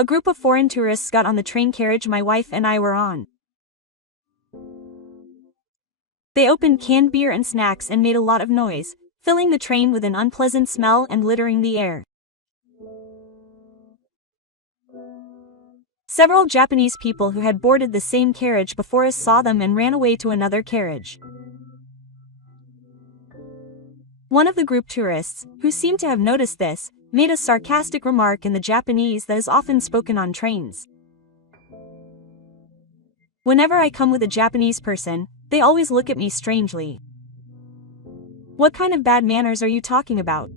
A group of foreign tourists got on the train carriage my wife and I were on. They opened canned beer and snacks and made a lot of noise, filling the train with an unpleasant smell and littering the air. Several Japanese people who had boarded the same carriage before us saw them and ran away to another carriage. One of the group tourists, who seemed to have noticed this, made a sarcastic remark in the Japanese that is often spoken on trains. Whenever I come with a Japanese person, they always look at me strangely. What kind of bad manners are you talking about?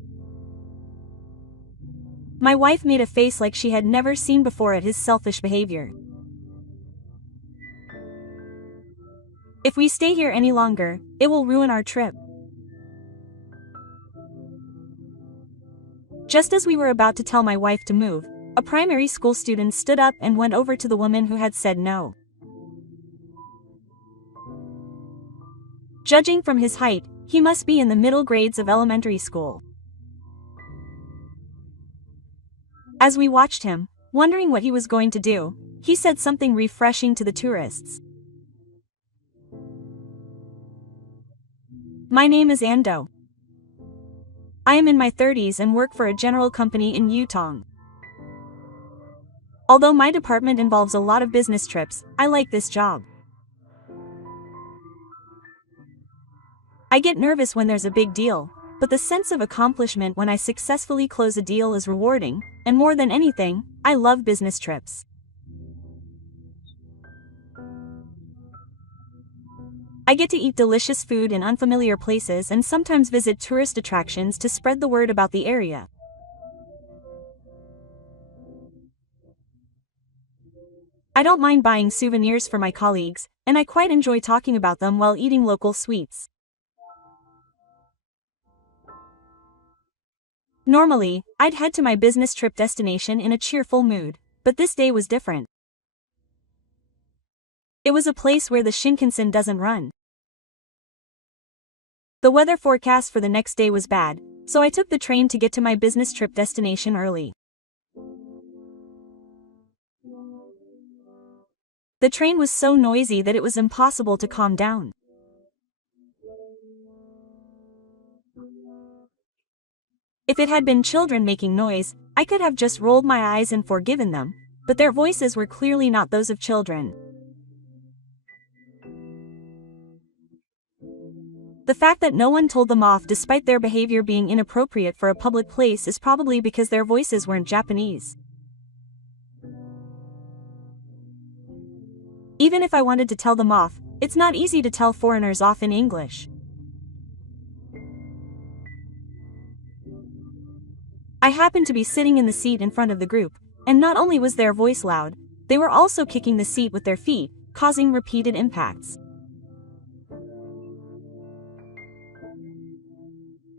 My wife made a face like she had never seen before at his selfish behavior. If we stay here any longer, it will ruin our trip. Just as we were about to tell my wife to move, a primary school student stood up and went over to the woman who had said no. Judging from his height, he must be in the middle grades of elementary school. As we watched him, wondering what he was going to do, he said something refreshing to the tourists. My name is Ando. I am in my 30s and work for a general company in Yutong. Although my department involves a lot of business trips, I like this job. I get nervous when there's a big deal, but the sense of accomplishment when I successfully close a deal is rewarding, and more than anything, I love business trips. I get to eat delicious food in unfamiliar places and sometimes visit tourist attractions to spread the word about the area. I don't mind buying souvenirs for my colleagues, and I quite enjoy talking about them while eating local sweets. Normally, I'd head to my business trip destination in a cheerful mood, but this day was different. It was a place where the Shinkansen doesn't run. The weather forecast for the next day was bad, so I took the train to get to my business trip destination early. The train was so noisy that it was impossible to calm down. If it had been children making noise, I could have just rolled my eyes and forgiven them, but their voices were clearly not those of children. The fact that no one told them off despite their behavior being inappropriate for a public place is probably because their voices weren't Japanese. Even if I wanted to tell them off, it's not easy to tell foreigners off in English. I happened to be sitting in the seat in front of the group, and not only was their voice loud, they were also kicking the seat with their feet, causing repeated impacts.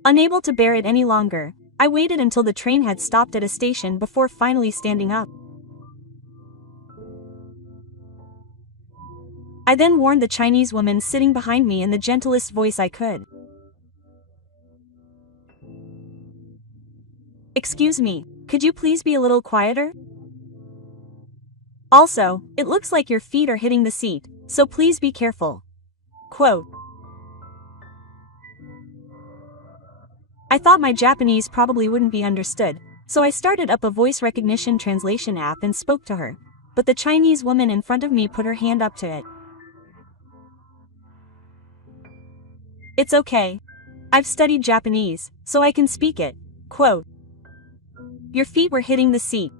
Unable to bear it any longer, I waited until the train had stopped at a station before finally standing up. I then warned the Chinese woman sitting behind me in the gentlest voice I could. Excuse me, could you please be a little quieter? Also, it looks like your feet are hitting the seat, so please be careful. Quote. I thought my Japanese probably wouldn't be understood, so I started up a voice recognition translation app and spoke to her, but the Chinese woman in front of me put her hand up to it. It's okay. I've studied Japanese, so I can speak it. Quote. Your feet were hitting the seat.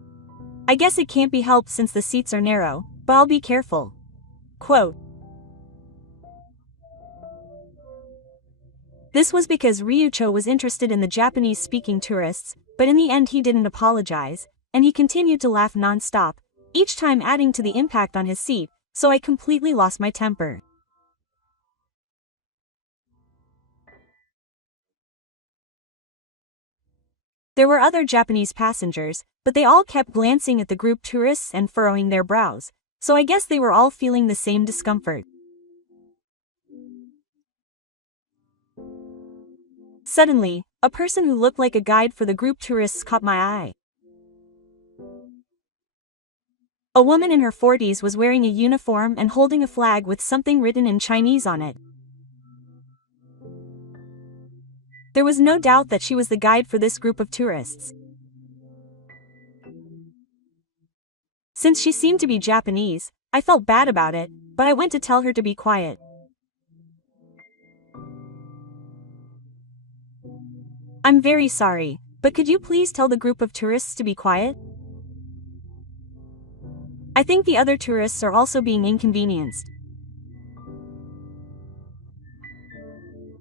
I guess it can't be helped since the seats are narrow, but I'll be careful. Quote. This was because Ryucho was interested in the Japanese-speaking tourists, but in the end he didn't apologize, and he continued to laugh non-stop, each time adding to the impact on his seat, so I completely lost my temper. There were other Japanese passengers, but they all kept glancing at the group tourists and furrowing their brows, so I guess they were all feeling the same discomfort. Suddenly, a person who looked like a guide for the group tourists caught my eye. A woman in her 40s was wearing a uniform and holding a flag with something written in Chinese on it. There was no doubt that she was the guide for this group of tourists. Since she seemed to be Japanese, I felt bad about it, but I went to tell her to be quiet. I'm very sorry, but could you please tell the group of tourists to be quiet? I think the other tourists are also being inconvenienced.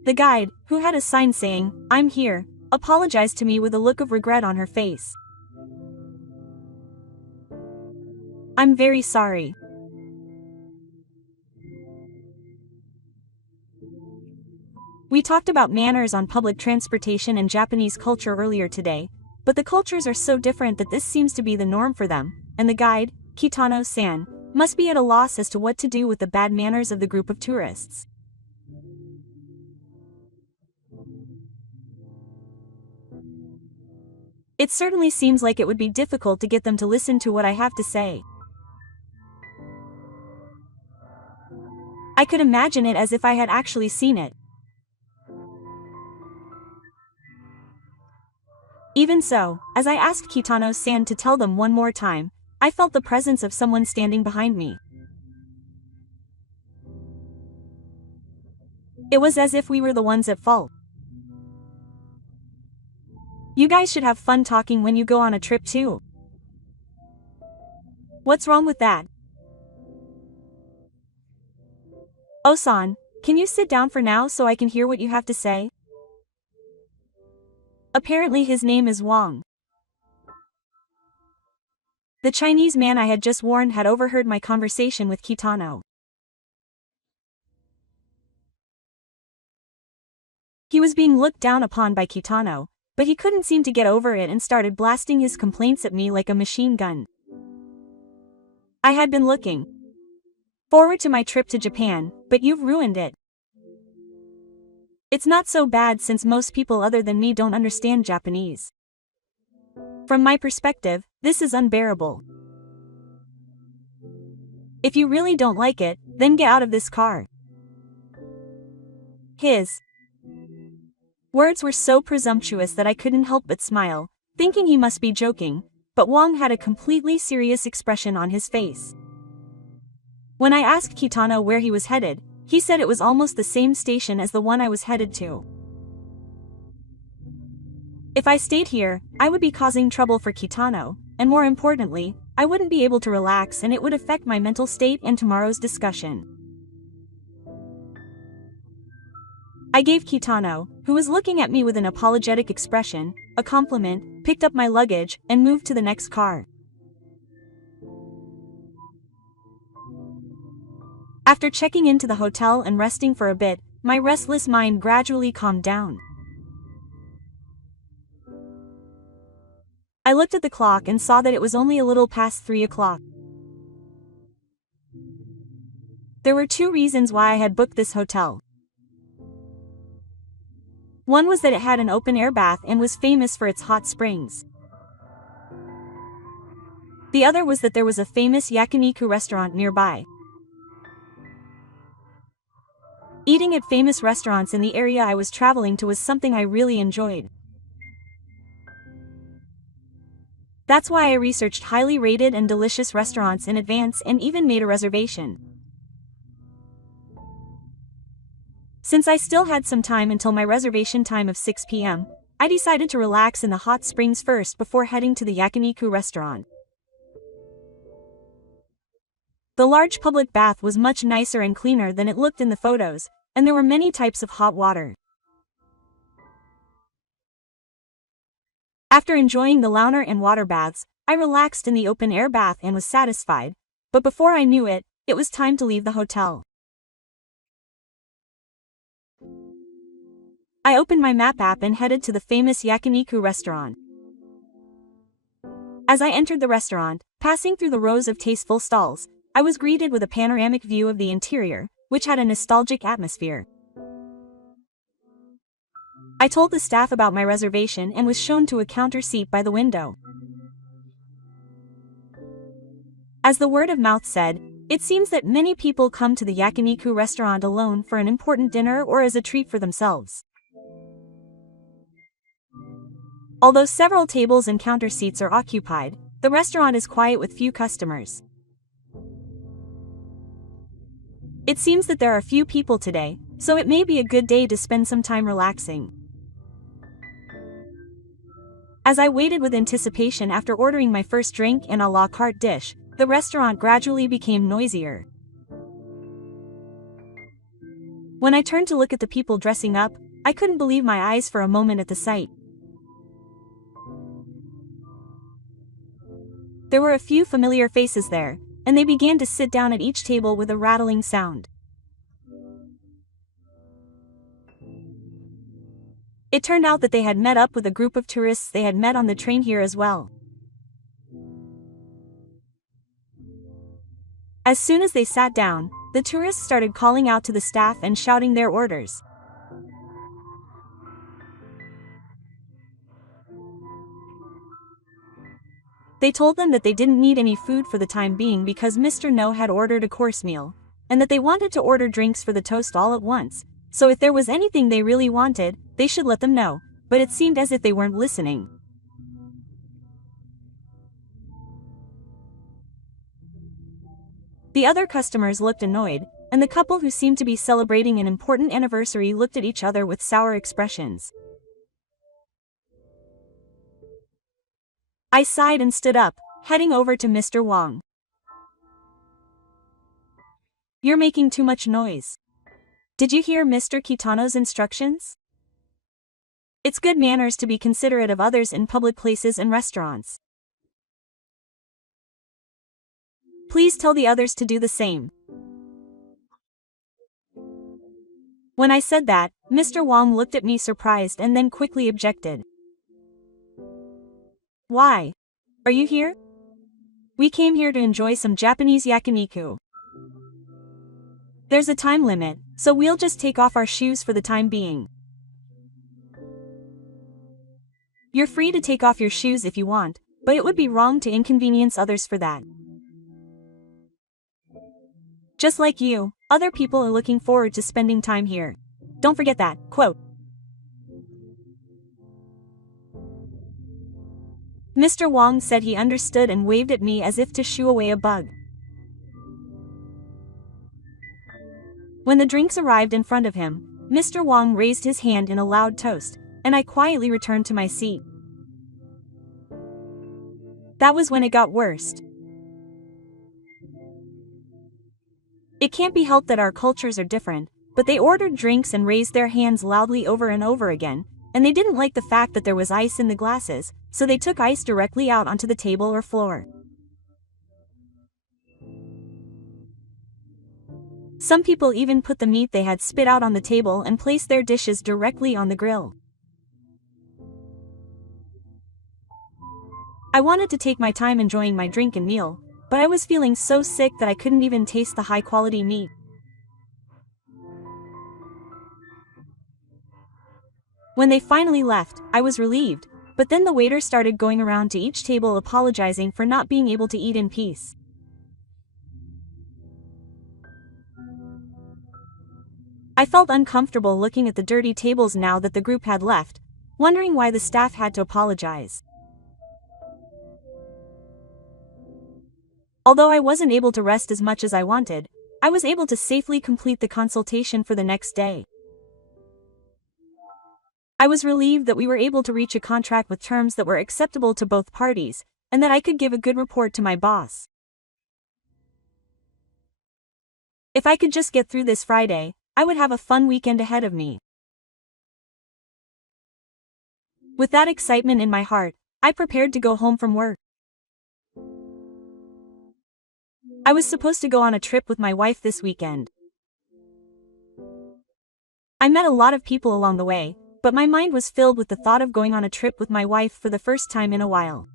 The guide, who had a sign saying, "I'm here," apologized to me with a look of regret on her face. I'm very sorry. We talked about manners on public transportation and Japanese culture earlier today, but the cultures are so different that this seems to be the norm for them, and the guide, Kitano-san, must be at a loss as to what to do with the bad manners of the group of tourists. It certainly seems like it would be difficult to get them to listen to what I have to say. I could imagine it as if I had actually seen it. Even so, as I asked Kitano-san to tell them one more time, I felt the presence of someone standing behind me. It was as if we were the ones at fault. You guys should have fun talking when you go on a trip too. What's wrong with that? Oh-san, can you sit down for now so I can hear what you have to say? Apparently his name is Wang. The Chinese man I had just warned had overheard my conversation with Kitano. He was being looked down upon by Kitano, but he couldn't seem to get over it and started blasting his complaints at me like a machine gun. I had been looking forward to my trip to Japan, but you've ruined it. It's not so bad since most people other than me don't understand Japanese. From my perspective, this is unbearable. If you really don't like it, then get out of this car. His words were so presumptuous that I couldn't help but smile, thinking he must be joking, but Wang had a completely serious expression on his face. When I asked Kitano where he was headed, he said it was almost the same station as the one I was headed to. If I stayed here, I would be causing trouble for Kitano, and more importantly, I wouldn't be able to relax and it would affect my mental state and tomorrow's discussion. I gave Kitano, who was looking at me with an apologetic expression, a compliment, picked up my luggage, and moved to the next car. After checking into the hotel and resting for a bit, my restless mind gradually calmed down. I looked at the clock and saw that it was only a little past 3 o'clock. There were two reasons why I had booked this hotel. One was that it had an open-air bath and was famous for its hot springs. The other was that there was a famous yakiniku restaurant nearby. Eating at famous restaurants in the area I was traveling to was something I really enjoyed. That's why I researched highly rated and delicious restaurants in advance and even made a reservation. Since I still had some time until my reservation time of 6 p.m., I decided to relax in the hot springs first before heading to the yakiniku restaurant. The large public bath was much nicer and cleaner than it looked in the photos, and there were many types of hot water. After enjoying the sauna and water baths, I relaxed in the open-air bath and was satisfied, but before I knew it, it was time to leave the hotel. I opened my map app and headed to the famous yakiniku restaurant. As I entered the restaurant, passing through the rows of tasteful stalls, I was greeted with a panoramic view of the interior, which had a nostalgic atmosphere. I told the staff about my reservation and was shown to a counter seat by the window. As the word of mouth said, it seems that many people come to the yakiniku restaurant alone for an important dinner or as a treat for themselves. Although several tables and counter seats are occupied, the restaurant is quiet with few customers. It seems that there are few people today, so it may be a good day to spend some time relaxing. As I waited with anticipation after ordering my first drink and a la carte dish, the restaurant gradually became noisier. When I turned to look at the people dressing up, I couldn't believe my eyes for a moment at the sight. There were a few familiar faces there, and they began to sit down at each table with a rattling sound. It turned out that they had met up with a group of tourists they had met on the train here as well. As soon as they sat down, the tourists started calling out to the staff and shouting their orders. They told them that they didn't need any food for the time being because Mr. No had ordered a course meal, and that they wanted to order drinks for the toast all at once, so if there was anything they really wanted, they should let them know, but it seemed as if they weren't listening. The other customers looked annoyed, and the couple who seemed to be celebrating an important anniversary looked at each other with sour expressions. I sighed and stood up, heading over to Mr. Wong. "You're making too much noise. Did you hear Mr. Kitano's instructions? It's good manners to be considerate of others in public places and restaurants. Please tell the others to do the same." When I said that, Mr. Wong looked at me surprised and then quickly objected. "Why? Are you here? We came here to enjoy some Japanese yakiniku. There's a time limit, so we'll just take off our shoes for the time being. You're free to take off your shoes if you want, but it would be wrong to inconvenience others for that. Just like you, other people are looking forward to spending time here. Don't forget that, quote." Mr. Wong said he understood and waved at me as if to shoo away a bug. When the drinks arrived in front of him, Mr. Wong raised his hand in a loud toast, and I quietly returned to my seat. That was when it got worse. It can't be helped that our cultures are different, but they ordered drinks and raised their hands loudly over and over again, and they didn't like the fact that there was ice in the glasses, so they took ice directly out onto the table or floor. Some people even put the meat they had spit out on the table and placed their dishes directly on the grill. I wanted to take my time enjoying my drink and meal, but I was feeling so sick that I couldn't even taste the high-quality meat. When they finally left, I was relieved, but then the waiter started going around to each table apologizing for not being able to eat in peace. I felt uncomfortable looking at the dirty tables now that the group had left, wondering why the staff had to apologize. Although I wasn't able to rest as much as I wanted, I was able to safely complete the consultation for the next day. I was relieved that we were able to reach a contract with terms that were acceptable to both parties, and that I could give a good report to my boss. If I could just get through this Friday, I would have a fun weekend ahead of me. With that excitement in my heart, I prepared to go home from work. I was supposed to go on a trip with my wife this weekend. I met a lot of people along the way, but my mind was filled with the thought of going on a trip with my wife for the first time in a while.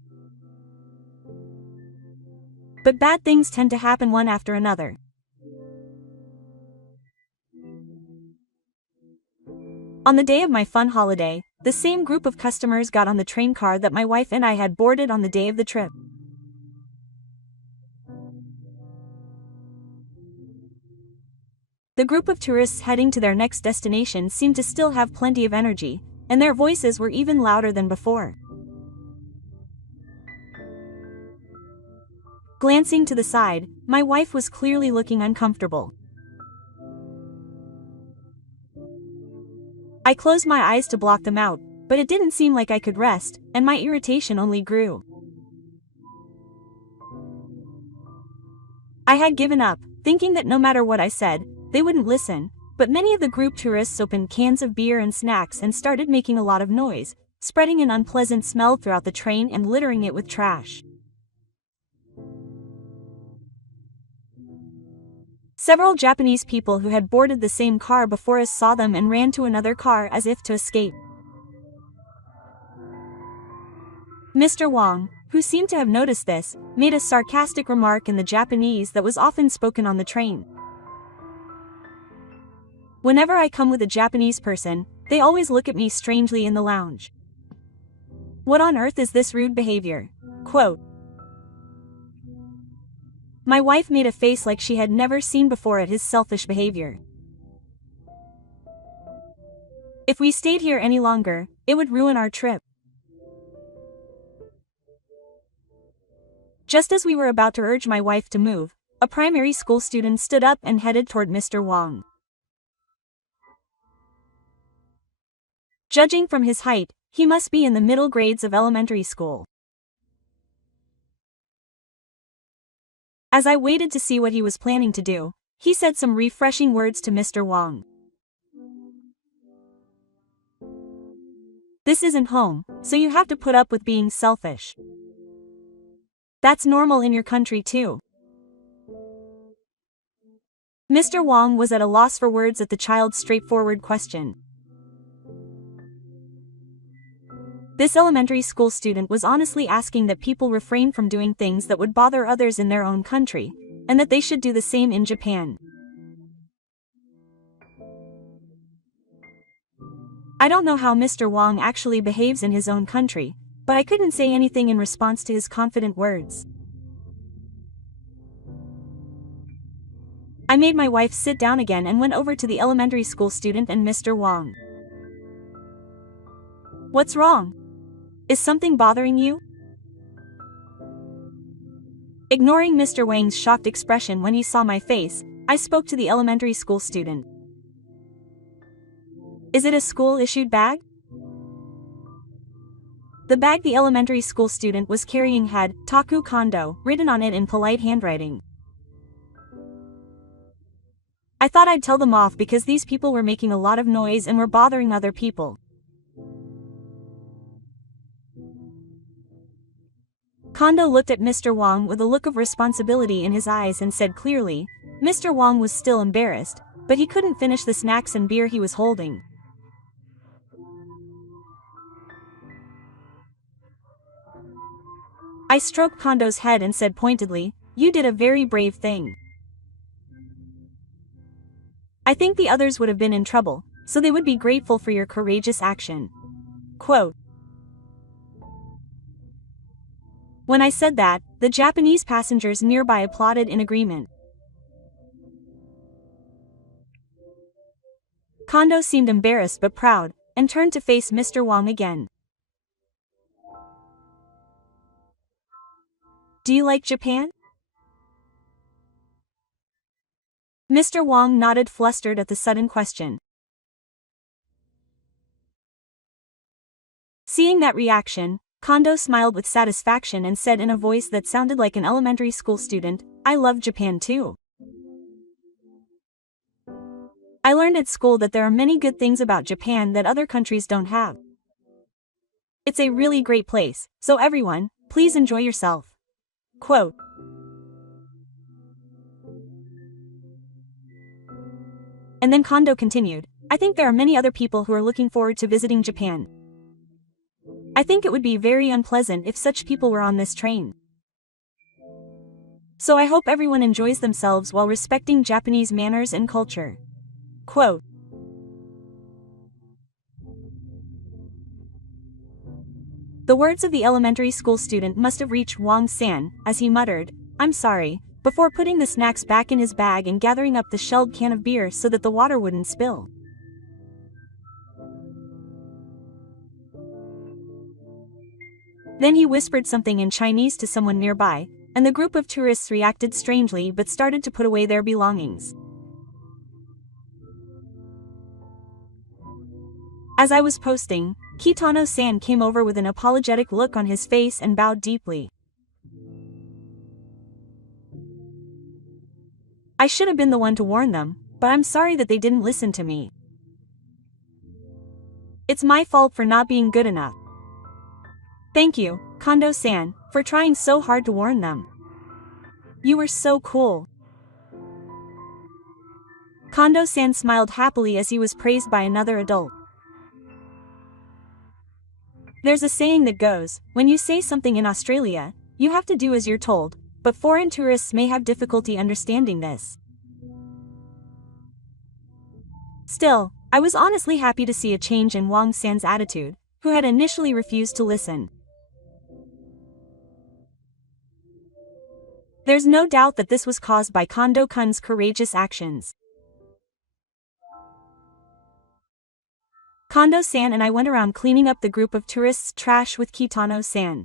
But bad things tend to happen one after another. On the day of my fun holiday, the same group of customers got on the train car that my wife and I had boarded on the day of the trip. The group of tourists heading to their next destination seemed to still have plenty of energy, and their voices were even louder than before. Glancing to the side, my wife was clearly looking uncomfortable. I closed my eyes to block them out, but it didn't seem like I could rest, and my irritation only grew. I had given up, thinking that no matter what I said, they wouldn't listen, but many of the group tourists opened cans of beer and snacks and started making a lot of noise, spreading an unpleasant smell throughout the train and littering it with trash. Several Japanese people who had boarded the same car before us saw them and ran to another car as if to escape. Mr. Wang, who seemed to have noticed this, made a sarcastic remark in the Japanese that was often spoken on the train. Whenever I come with a Japanese person, they always look at me strangely in the lounge. What on earth is this rude behavior? Quote. My wife made a face like she had never seen before at his selfish behavior. If we stayed here any longer, it would ruin our trip. Just as we were about to urge my wife to move, a primary school student stood up and headed toward Mr. Wang. Judging from his height, he must be in the middle grades of elementary school. As I waited to see what he was planning to do, he said some refreshing words to Mr. Wang. This isn't home, so you have to put up with being selfish. That's normal in your country too. Mr. Wang was at a loss for words at the child's straightforward question. This elementary school student was honestly asking that people refrain from doing things that would bother others in their own country, and that they should do the same in Japan. I don't know how Mr. Wang actually behaves in his own country, but I couldn't say anything in response to his confident words. I made my wife sit down again and went over to the elementary school student and Mr. Wang. What's wrong? Is something bothering you? Ignoring Mr. Wang's shocked expression when he saw my face, I spoke to the elementary school student. Is it a school-issued bag? The bag the elementary school student was carrying had Taku Kondo written on it in polite handwriting. I thought I'd tell them off because these people were making a lot of noise and were bothering other people. Kondo looked at Mr. Wang with a look of responsibility in his eyes and said clearly. Mr. Wang was still embarrassed, but he couldn't finish the snacks and beer he was holding. I stroked Kondo's head and said pointedly, "You did a very brave thing. I think the others would have been in trouble, so they would be grateful for your courageous action." Quote. When I said that, the Japanese passengers nearby applauded in agreement. Kondo seemed embarrassed but proud, and turned to face Mr. Wang again. Do you like Japan? Mr. Wang nodded, flustered at the sudden question. Seeing that reaction, Kondo smiled with satisfaction and said in a voice that sounded like an elementary school student, "I love Japan too. I learned at school that there are many good things about Japan that other countries don't have. It's a really great place, so everyone, please enjoy yourself." Quote. And then Kondo continued, "I think there are many other people who are looking forward to visiting Japan. I think it would be very unpleasant if such people were on this train. So I hope everyone enjoys themselves while respecting Japanese manners and culture." Quote. The words of the elementary school student must have reached Wang San, as he muttered, "I'm sorry, before putting the snacks back in his bag and gathering up the shelled can of beer so that the water wouldn't spill. Then he whispered something in Chinese to someone nearby, and the group of tourists reacted strangely but started to put away their belongings. As I was posting, Kitano-san came over with an apologetic look on his face and bowed deeply. I should have been the one to warn them, but I'm sorry that they didn't listen to me. It's my fault for not being good enough. Thank you, Kondo-san, for trying so hard to warn them. You were so cool. Kondo-san smiled happily as he was praised by another adult. There's a saying that goes, when you say something in Australia, you have to do as you're told, but foreign tourists may have difficulty understanding this. Still, I was honestly happy to see a change in Wang-san's attitude, who had initially refused to listen. There's no doubt that this was caused by Kondo-kun's courageous actions. Kondo-san and I went around cleaning up the group of tourists' trash with Kitano-san.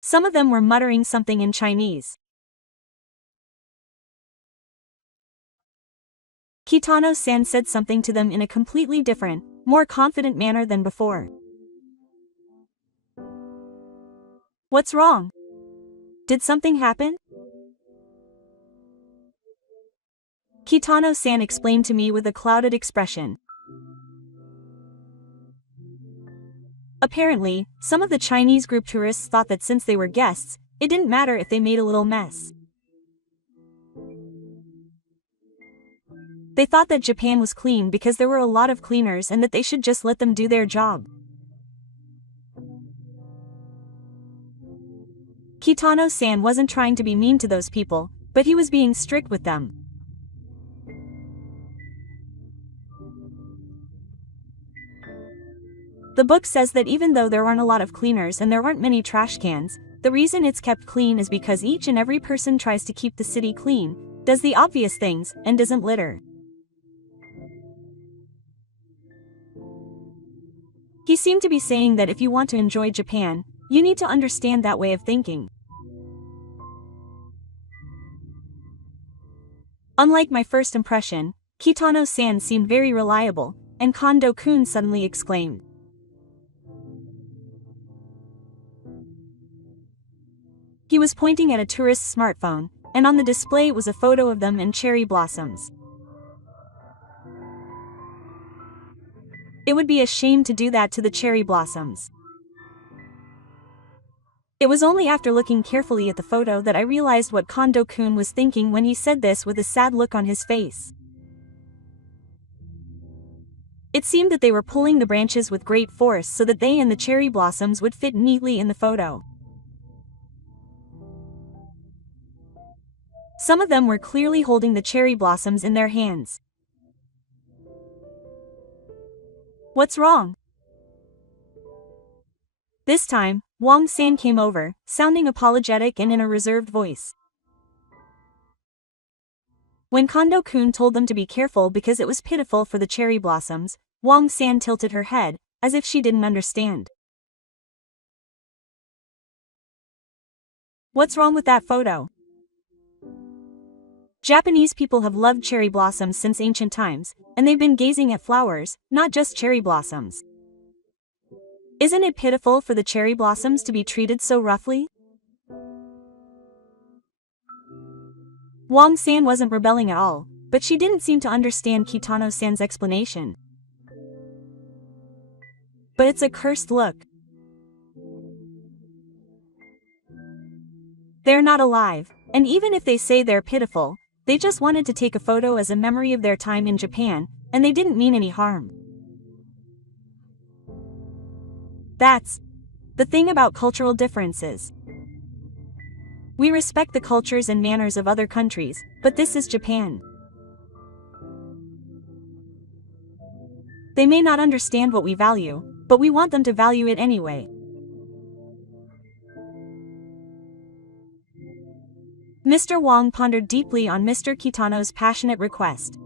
Some of them were muttering something in Chinese. Kitano-san said something to them in a completely different, more confident manner than before. What's wrong? Did something happen? Kitano-san explained to me with a clouded expression. Apparently, some of the Chinese group tourists thought that since they were guests, it didn't matter if they made a little mess. They thought that Japan was clean because there were a lot of cleaners and that they should just let them do their job. Kitano-san wasn't trying to be mean to those people, but he was being strict with them. The book says that even though there aren't a lot of cleaners and there aren't many trash cans, the reason it's kept clean is because each and every person tries to keep the city clean, does the obvious things, and doesn't litter. He seemed to be saying that if you want to enjoy Japan, you need to understand that way of thinking. Unlike my first impression, Kitano-san seemed very reliable, and Kondo-kun suddenly exclaimed. He was pointing at a tourist's smartphone, and on the display was a photo of them and cherry blossoms. It would be a shame to do that to the cherry blossoms. It was only after looking carefully at the photo that I realized what Kondo-kun was thinking when he said this with a sad look on his face. It seemed that they were pulling the branches with great force so that they and the cherry blossoms would fit neatly in the photo. Some of them were clearly holding the cherry blossoms in their hands. What's wrong? This time, Wang-san came over, sounding apologetic and in a reserved voice. When Kondo-kun told them to be careful because it was pitiful for the cherry blossoms, Wang-san tilted her head, as if she didn't understand. What's wrong with that photo? Japanese people have loved cherry blossoms since ancient times, and they've been gazing at flowers, not just cherry blossoms. Isn't it pitiful for the cherry blossoms to be treated so roughly? Wang-san wasn't rebelling at all, but she didn't seem to understand Kitano-san's explanation. But it's a cursed look. They're not alive, and even if they say they're pitiful, they just wanted to take a photo as a memory of their time in Japan, and they didn't mean any harm. That's the thing about cultural differences. We respect the cultures and manners of other countries, but this is Japan. They may not understand what we value, but we want them to value it anyway. Mr. Wang pondered deeply on Mr. Kitano's passionate request.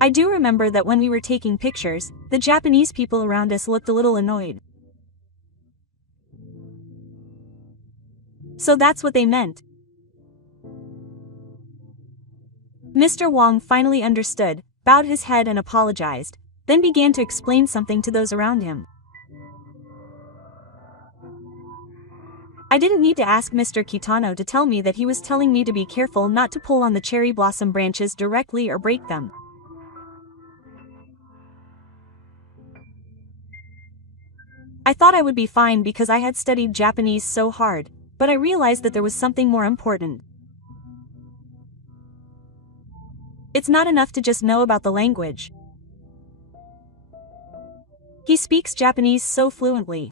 I do remember that when we were taking pictures, the Japanese people around us looked a little annoyed. So that's what they meant. Mr. Wang finally understood, bowed his head and apologized, then began to explain something to those around him. I didn't need to ask Mr. Kitano to tell me that he was telling me to be careful not to pull on the cherry blossom branches directly or break them. I thought I would be fine because I had studied Japanese so hard, but I realized that there was something more important. It's not enough to just know about the language. He speaks Japanese so fluently.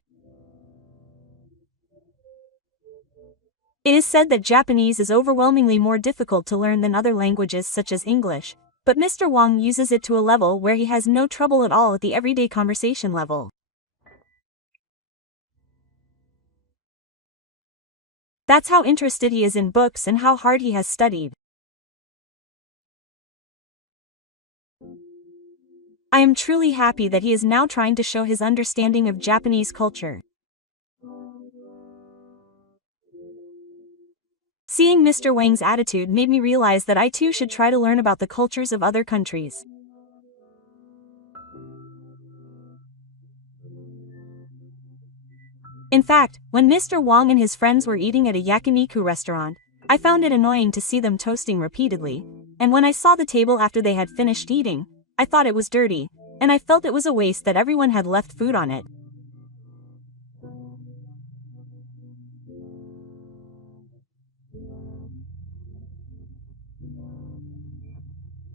It is said that Japanese is overwhelmingly more difficult to learn than other languages such as English, but Mr. Wang uses it to a level where he has no trouble at all at the everyday conversation level. That's how interested he is in books and how hard he has studied. I am truly happy that he is now trying to show his understanding of Japanese culture. Seeing Mr. Wang's attitude made me realize that I too should try to learn about the cultures of other countries. In fact, when Mr. Wang and his friends were eating at a yakiniku restaurant, I found it annoying to see them toasting repeatedly, and when I saw the table after they had finished eating, I thought it was dirty, and I felt it was a waste that everyone had left food on it.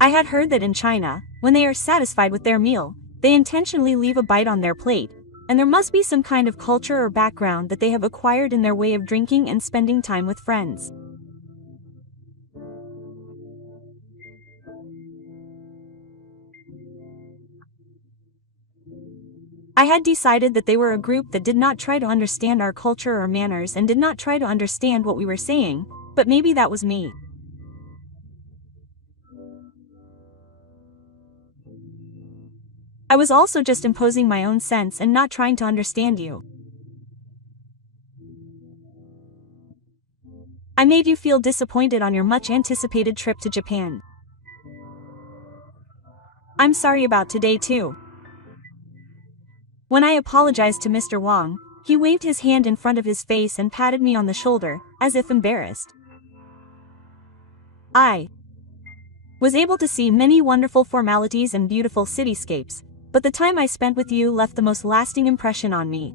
I had heard that in China, when they are satisfied with their meal, they intentionally leave a bite on their plate, and there must be some kind of culture or background that they have acquired in their way of drinking and spending time with friends. I had decided that they were a group that did not try to understand our culture or manners and did not try to understand what we were saying, but maybe that was me. I was also just imposing my own sense and not trying to understand you. I made you feel disappointed on your much-anticipated trip to Japan. I'm sorry about today too. When I apologized to Mr. Wang, he waved his hand in front of his face and patted me on the shoulder, as if embarrassed. I was able to see many wonderful formalities and beautiful cityscapes, but the time I spent with you left the most lasting impression on me.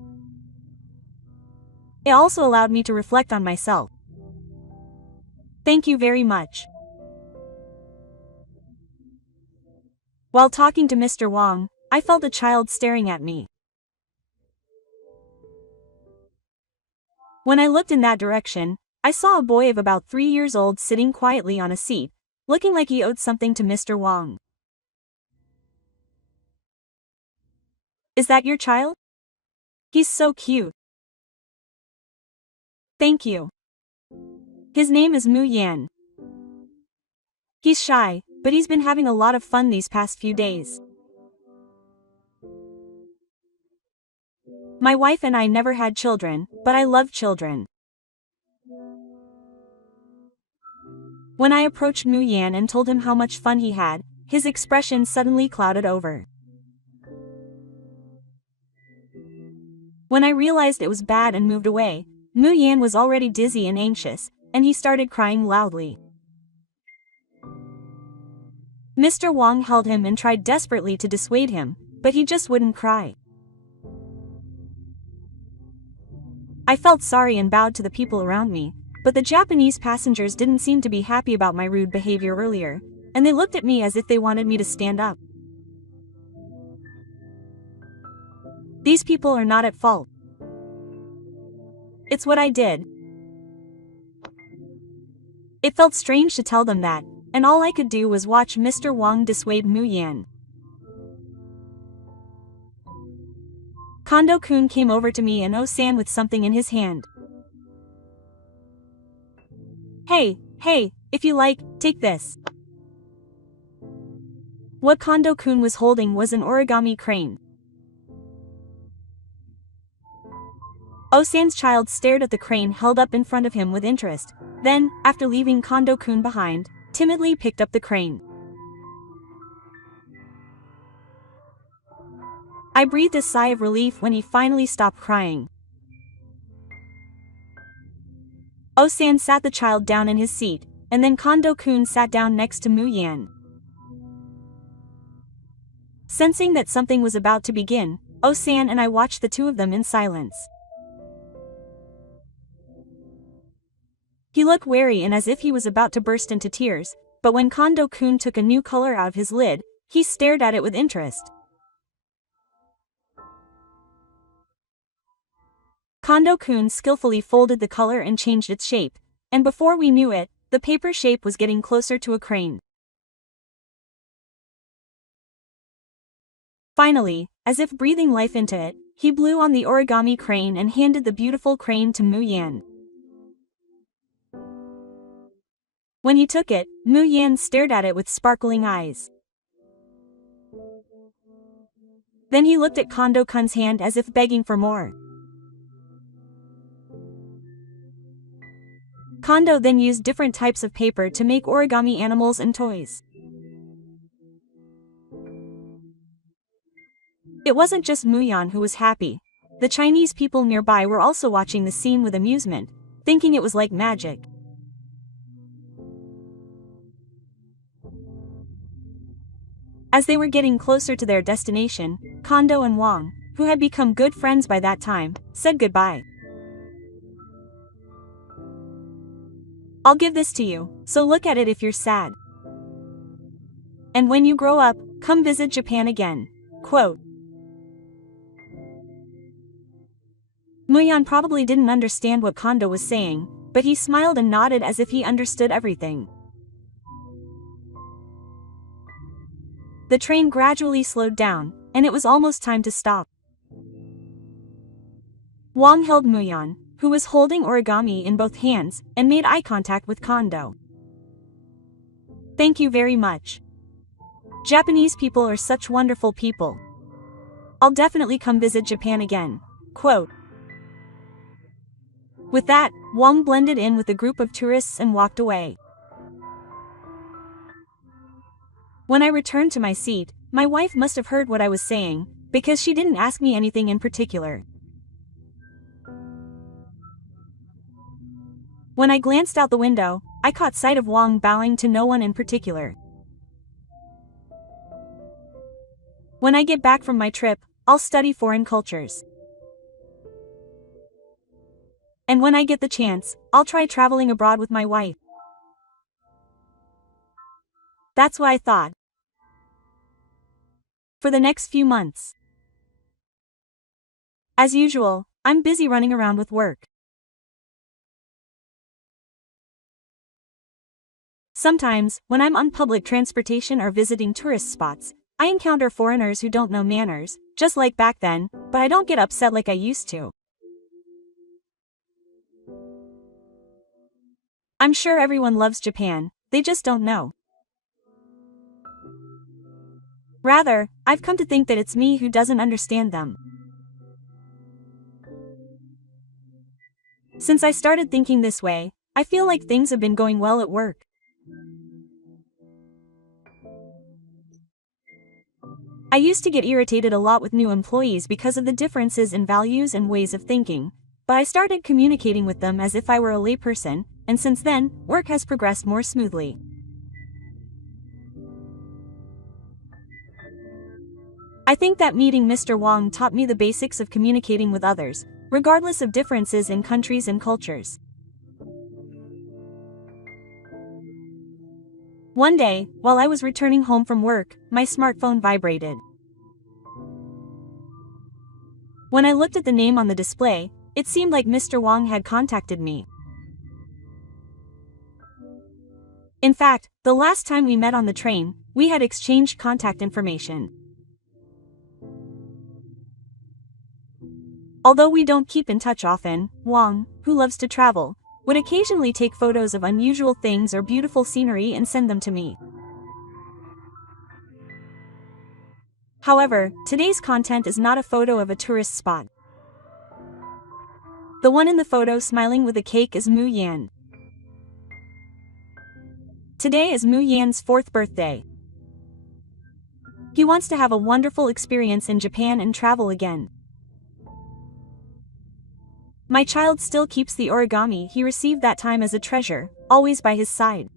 It also allowed me to reflect on myself. Thank you very much. While talking to Mr. Wang, I felt a child staring at me. When I looked in that direction, I saw a boy of about 3 years old sitting quietly on a seat, looking like he owed something to Mr. Wang. Is that your child? He's so cute. Thank you. His name is Mu Yan. He's shy, but he's been having a lot of fun these past few days. My wife and I never had children, but I love children. When I approached Mu Yan and told him how much fun he had, his expression suddenly clouded over. When I realized it was bad and moved away, Mu Yan was already dizzy and anxious, and he started crying loudly. Mr. Wang held him and tried desperately to dissuade him, but he just wouldn't cry. I felt sorry and bowed to the people around me, but the Japanese passengers didn't seem to be happy about my rude behavior earlier, and they looked at me as if they wanted me to stand up. These people are not at fault. It's what I did. It felt strange to tell them that, and all I could do was watch Mr. Wang dissuade Mu Yan. Kondo-kun came over to me and Oh-san with something in his hand. Hey, if you like, take this. What Kondo-kun was holding was an origami crane. Osan's child stared at the crane held up in front of him with interest, then, after leaving Kondo-kun behind, timidly picked up the crane. I breathed a sigh of relief when he finally stopped crying. Osan sat the child down in his seat, and then Kondo-kun sat down next to Mu-yan. Sensing that something was about to begin, Osan and I watched the two of them in silence. He looked wary and as if he was about to burst into tears, but when Kondo-kun took a new color out of his lid, he stared at it with interest. Kondo-kun skillfully folded the color and changed its shape, and before we knew it, the paper shape was getting closer to a crane. Finally, as if breathing life into it, he blew on the origami crane and handed the beautiful crane to Mu-yan. When he took it, Mu-yan stared at it with sparkling eyes. Then he looked at Kondo-kun's hand as if begging for more. Kondo then used different types of paper to make origami animals and toys. It wasn't just Mu-yan who was happy. The Chinese people nearby were also watching the scene with amusement, thinking it was like magic. As they were getting closer to their destination, Kondo and Wang, who had become good friends by that time, said goodbye. I'll give this to you, so look at it if you're sad. And when you grow up, come visit Japan again. Quote. Mu-yan probably didn't understand what Kondo was saying, but he smiled and nodded as if he understood everything. The train gradually slowed down, and it was almost time to stop. Wang held Mu-yan, who was holding origami in both hands, and made eye contact with Kondo. Thank you very much. Japanese people are such wonderful people. I'll definitely come visit Japan again. Quote. With that, Wang blended in with the group of tourists and walked away. When I returned to my seat, my wife must have heard what I was saying, because she didn't ask me anything in particular. When I glanced out the window, I caught sight of Wang bowing to no one in particular. When I get back from my trip, I'll study foreign cultures. And when I get the chance, I'll try traveling abroad with my wife. That's what I thought. For the next few months. As usual, I'm busy running around with work. Sometimes, when I'm on public transportation or visiting tourist spots, I encounter foreigners who don't know manners, just like back then, but I don't get upset like I used to. I'm sure everyone loves Japan, they just don't know. Rather, I've come to think that it's me who doesn't understand them. Since I started thinking this way, I feel like things have been going well at work. I used to get irritated a lot with new employees because of the differences in values and ways of thinking, but I started communicating with them as if I were a layperson, and since then, work has progressed more smoothly. I think that meeting Mr. Wang taught me the basics of communicating with others, regardless of differences in countries and cultures. One day, while I was returning home from work, my smartphone vibrated. When I looked at the name on the display, it seemed like Mr. Wang had contacted me. In fact, the last time we met on the train, we had exchanged contact information. Although we don't keep in touch often, Wang, who loves to travel, would occasionally take photos of unusual things or beautiful scenery and send them to me. However, today's content is not a photo of a tourist spot. The one in the photo smiling with a cake is Mu Yan. Today is Mu Yan's 4th birthday. He wants to have a wonderful experience in Japan and travel again. My child still keeps the origami he received that time as a treasure, always by his side.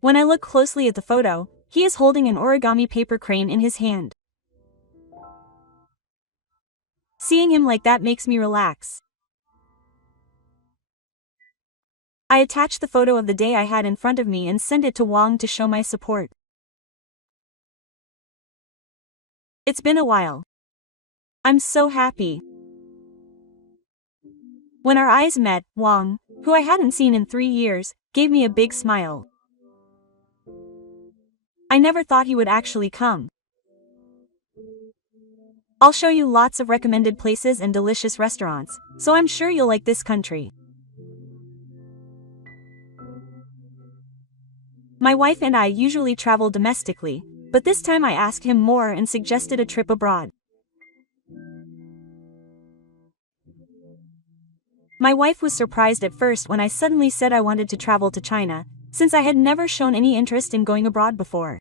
When I look closely at the photo, he is holding an origami paper crane in his hand. Seeing him like that makes me relax. I attach the photo of the day I had in front of me and send it to Wang to show my support. It's been a while. I'm so happy. When our eyes met, Wang, who I hadn't seen in 3 years, gave me a big smile. I never thought he would actually come. I'll show you lots of recommended places and delicious restaurants, so I'm sure you'll like this country. My wife and I usually travel domestically, but this time I asked him more and suggested a trip abroad. My wife was surprised at first when I suddenly said I wanted to travel to China, since I had never shown any interest in going abroad before.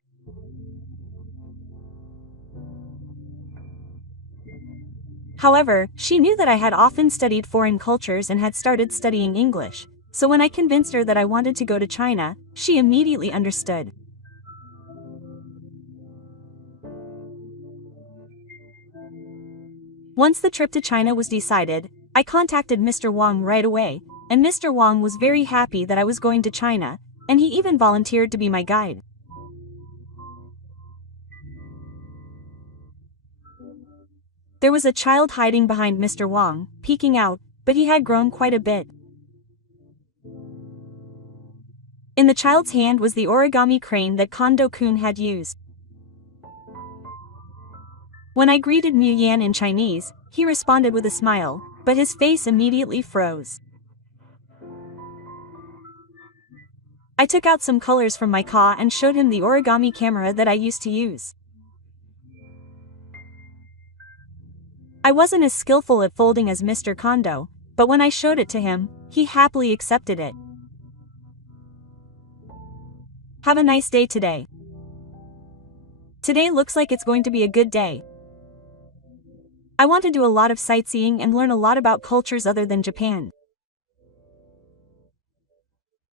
However, she knew that I had often studied foreign cultures and had started studying English, so when I convinced her that I wanted to go to China, she immediately understood. Once the trip to China was decided, I contacted Mr. Wang right away, and Mr. Wang was very happy that I was going to China, and he even volunteered to be my guide. There was a child hiding behind Mr. Wang, peeking out, but he had grown quite a bit. In the child's hand was the origami crane that Kondo-kun had used. When I greeted Mu Yan in Chinese, he responded with a smile, but his face immediately froze. I took out some colors from my car and showed him the origami camera that I used to use. I wasn't as skillful at folding as Mr. Kondo, but when I showed it to him, he happily accepted it. Have a nice day today. Today looks like it's going to be a good day. I want to do a lot of sightseeing and learn a lot about cultures other than Japan.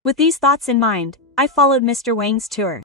With these thoughts in mind, I followed Mr. Wang's tour.